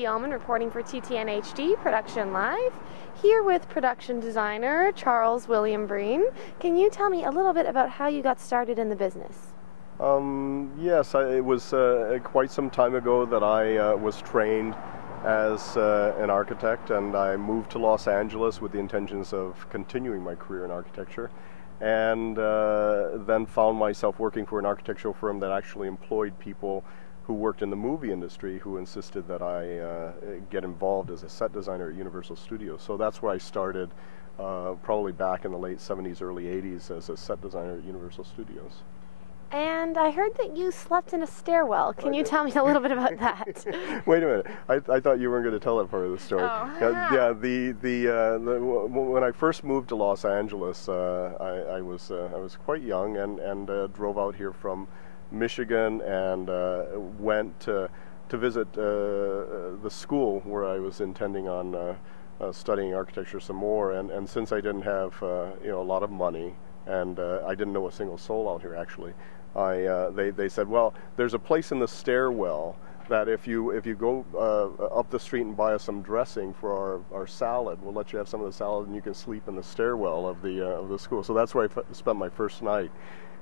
Katie Uhlmann reporting for TTN HD Production Live, here with production designer Charles William Breen. Can you tell me a little bit about how you got started in the business? Yes, it was quite some time ago that I was trained as an architect, and I moved to Los Angeles with the intentions of continuing my career in architecture, and then found myself working for an architectural firm that actually employed people who worked in the movie industry, who insisted that I get involved as a set designer at Universal Studios. So that's where I started, probably back in the late 70s, early 80s, as a set designer at Universal Studios. And I heard that you slept in a stairwell. Can you tell me a little bit about that? Wait a minute. I thought you weren't going to tell that part of the story. Oh. When I first moved to Los Angeles, I was quite young and drove out here from Michigan and went to visit the school where I was intending on studying architecture some more. And since I didn't have a lot of money, and I didn't know a single soul out here actually, they said, well, there's a place in the stairwell that if you go up the street and buy us some dressing for our salad, we'll let you have some of the salad and you can sleep in the stairwell of the school. So that's where I spent my first night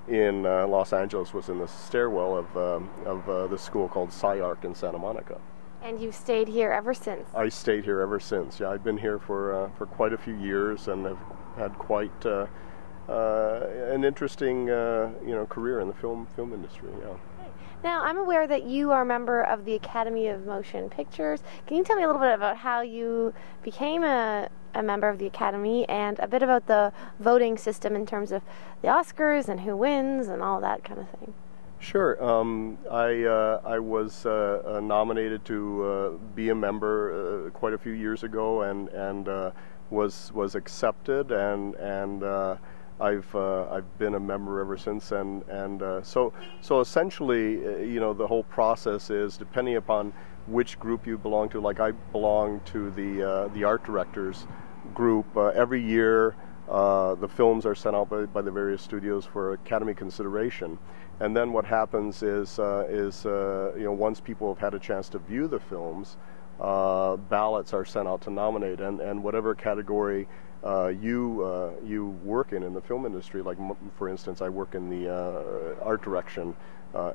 in Los Angeles, was in the stairwell of the school called SciArc in Santa Monica. And you've stayed here ever since? I stayed here ever since. Yeah, I've been here for quite a few years and have had quite an interesting career in the film industry. Yeah. Now, I'm aware that you are a member of the Academy of Motion Pictures. Can you tell me a little bit about how you became a member of the Academy, and a bit about the voting system in terms of the Oscars and who wins and all that kind of thing? Sure. I was nominated to be a member quite a few years ago, and was accepted, and I've been a member ever since, and so essentially, the whole process is depending upon which group you belong to. Like, I belong to the art directors group. Every year, the films are sent out by the various studios for Academy consideration, and then what happens is once people have had a chance to view the films, ballots are sent out to nominate, and whatever category you work in the film industry. Like, for instance, I work in the art direction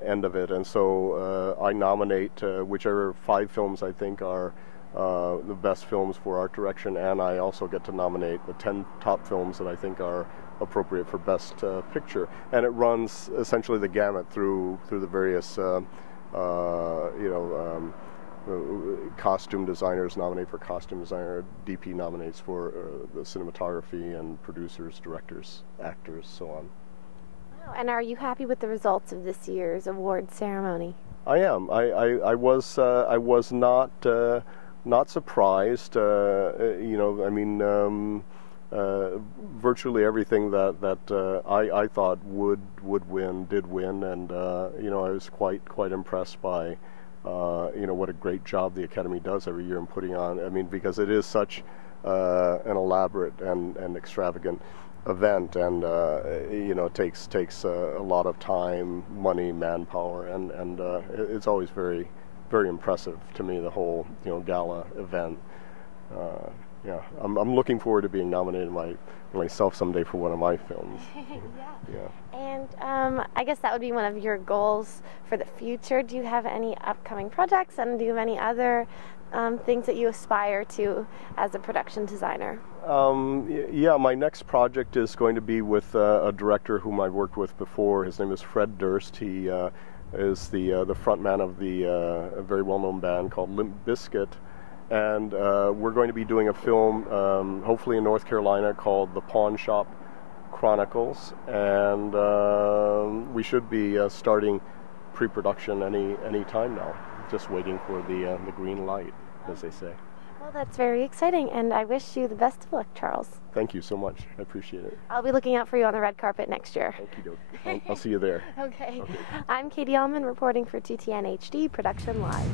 end of it, and so I nominate whichever 5 films I think are the best films for art direction, and I also get to nominate the 10 top films that I think are appropriate for best picture. And it runs essentially the gamut through the various costume designers nominate for costume designer, DP nominates for the cinematography, and producers, directors, actors, so on. Wow. And are you happy with the results of this year's award ceremony? I am. I was not surprised. Virtually everything that I thought would win did win, and I was quite impressed by what a great job the Academy does every year in putting on. I mean, because it is such an elaborate and extravagant event, and it takes a lot of time, money, manpower, and it's always very, very impressive to me, the whole gala event. Yeah, I'm looking forward to being nominated myself someday for one of my films. Yeah. And I guess that would be one of your goals for the future. Do you have any upcoming projects, and do you have any other things that you aspire to as a production designer? Yeah, my next project is going to be with a director whom I've worked with before. His name is Fred Durst. He is the frontman of a very well-known band called Limp Bizkit. And we're going to be doing a film, hopefully in North Carolina, called The Pawn Shop Chronicles, and we should be starting pre-production any time now. Just waiting for the green light, as they say. Well, that's very exciting, and I wish you the best of luck, Charles. Thank you so much. I appreciate it. I'll be looking out for you on the red carpet next year. I'll see you there. Okay. I'm Katie Uhlmann reporting for TTN HD Production Live.